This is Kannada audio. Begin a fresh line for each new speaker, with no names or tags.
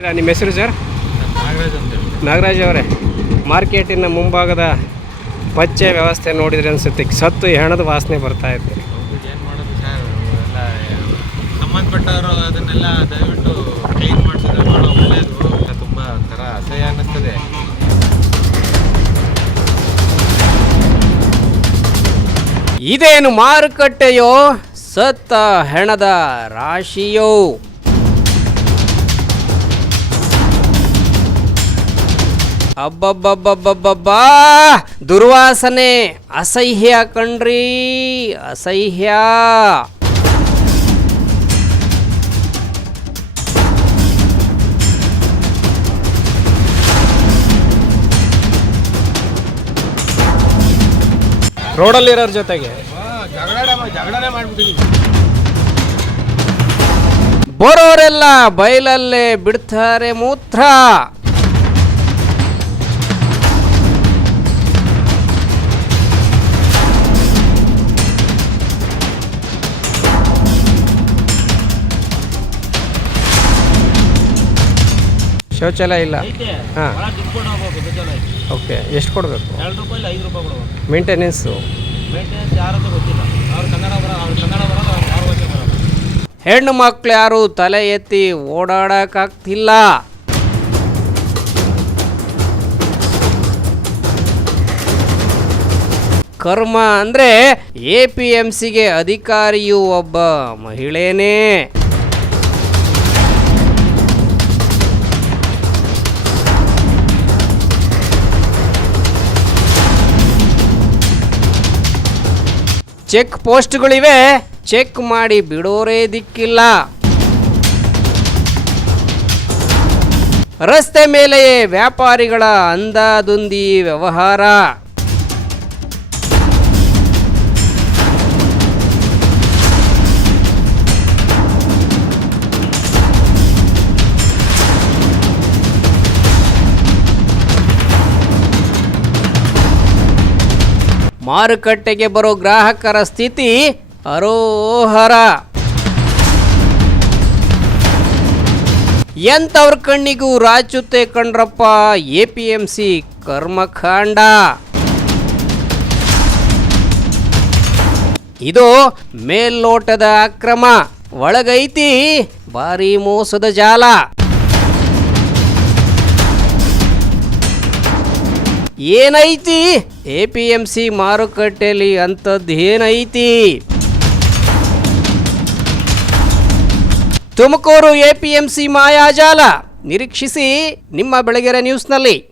ನಿಮ್ಮ ಹೆಸರು ಸರ್?
ನಾಗರಾಜ್ ಅಂತ
ನಾಗರಾಜ್ ಅವರೇ. ಮಾರ್ಕೆಟಿನ ಮುಂಭಾಗದ ಪಚ್ಚೆ ವ್ಯವಸ್ಥೆ ನೋಡಿದ್ರೆ ಅನಿಸುತ್ತೆ. ಸತ್ತು ಹೆಣದ ವಾಸನೆ ಬರ್ತಾ ಇದೆ.
ಏನು ಮಾಡೋದು ಸರ್? ಎಲ್ಲ ಸಂಬಂಧಪಟ್ಟವರು ಅದನ್ನೆಲ್ಲ ದಯವಿಟ್ಟು ಕ್ಲೀನ್ ಮಾಡಿಸಿದ್ರೆ ಭಾಳ ಒಳ್ಳೆಯದು ತುಂಬ ಒಂಥರ ಅಸಹ್ಯ ಅನ್ನಿಸ್ತದೆ.
ಇದೇನು ಮಾರುಕಟ್ಟೆಯೋ ಸತ್ತ ಹೆಣದ ರಾಶಿಯೋ? ಅಬ್ಬಬ್ಬಬ್ಬಬ್ಬಬ್ಬಾ ದುರ್ವಾಸನೆ ಅಸಹ್ಯ ಕಣ್ರಿ ಅಸಹ್ಯ. ರೋಡಲ್ಲಿರೋರ ಜೊತೆಗೆ. ಬರೋರೆಲ್ಲ ಬಯಲಲ್ಲೇ ಬಿಡ್ತಾರೆ ಮೂತ್ರ. ಶೌಚಾಲಯ ಇಲ್ಲ. ಹಾಂ. ಓಕೆ ಎಷ್ಟು ಕೊಡಬೇಕು?
ಎರಡು ರೂಪಾಯಿ ಐದು ರೂಪಾಯಿ ಕೊಡ್ಬೇಕು.
ಮೇಂಟೆನೆನ್ಸು
ಮೇಂಟೆನೆನ್ಸ್ ಯಾರಂತ ಗೊತ್ತಿಲ್ಲ. ಅವ್ರು ಕನ್ನಡ ಬರ ಅವ್ರು ಕನ್ನಡ ಬರೋದು ಅವ್ರು ಅವ್ರ ಬಗ್ಗೆ ಬರೋದು.
ಹೆಣ್ಣು ಮಕ್ಳು ಯಾರು ತಲೆ ಎತ್ತಿ ಓಡಾಡೋಕ್ಕಾಗ್ತಿಲ್ಲ. ಕರ್ಮ ಅಂದ್ರೆ ಎ ಪಿ ಎಂ ಸಿಗೆ ಅಧಿಕಾರಿಯು ಒಬ್ಬ ಮಹಿಳೆನೇ ಚೆಕ್ ಪೋಸ್ಟ್ಗಳಿವೆ. ಚೆಕ್ ಮಾಡಿ ಬಿಡೋರೇ ದಿಕ್ಕಿಲ್ಲ. ರಸ್ತೆ ಮೇಲೆಯೇ ವ್ಯಾಪಾರಿಗಳ ಅಂದಾದುಂದಿ ವ್ಯವಹಾರ. ಮಾರುಕಟ್ಟೆಗೆ ಬರೋ ಗ್ರಾಹಕರ ಸ್ಥಿತಿ ಅರೋಹರ. ಎಂಥವ್ರ ಕಣ್ಣಿಗೂ ರಾಚುತ್ತೆ ಕಣ್ರಪ್ಪ ಎ ಪಿ ಎಂ ಸಿ ಕರ್ಮಕಾಂಡ. ಇದು ಮೇಲ್ನೋಟದ ಅಕ್ರಮ, ಒಳಗೈತಿ ಭಾರಿ ಮೋಸದ ಜಾಲ. ಏನೈತಿ? ಎ ಪಿ ಎಂ ಸಿ ಮಾರುಕಟ್ಟೆಯಲ್ಲಿ ಅಂಥದ್ದು ಏನೈತಿ? Tumakuru A P M C ಮಾಯಾಜಾಲ. ನಿರೀಕ್ಷಿಸಿ ನಿಮ್ಮ ಬೆಳಗೆರೆ ನ್ಯೂಸ್ನಲ್ಲಿ